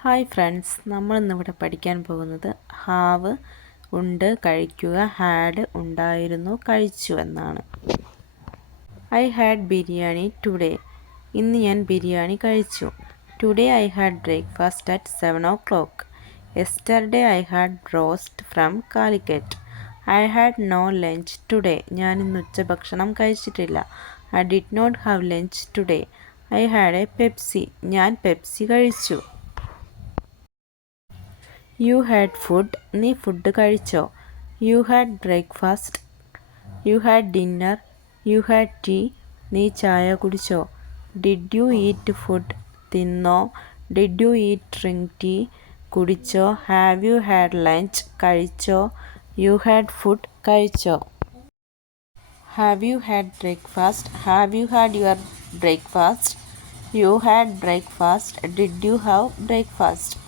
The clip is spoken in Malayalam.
ഹായ് ഫ്രണ്ട്സ്, നമ്മളിന്നിവിടെ പഠിക്കാൻ പോകുന്നത് ഹാവ് ഉണ്ട് കഴിക്കുക, ഹാഡ് ഉണ്ടായിരുന്നു കഴിച്ചു എന്നാണ്. I had biryani today. ഇന്ന് ഞാൻ ബിരിയാണി കഴിച്ചു. Today I had breakfast at 7 o'clock. Yesterday I had broast from Calicut. I had no lunch today. ഞാൻ ഇന്ന് ഉച്ചഭക്ഷണം കഴിച്ചിട്ടില്ല. I did not have lunch today. I had a Pepsi. ഞാൻ പെപ്സി കഴിച്ചു. You had food. നീ ഫുഡ് കഴിച്ചോ? You had breakfast. You had dinner. You had tea. നീ ചായ കുടിച്ചോ? Did you eat food. തിന്നോ? Did you eat drink tea. കുടിച്ചോ? Have you had lunch. കഴിച്ചോ? You had food. കഴിച്ചോ? Have you had breakfast. Have you had your breakfast. You had breakfast. Did you have breakfast.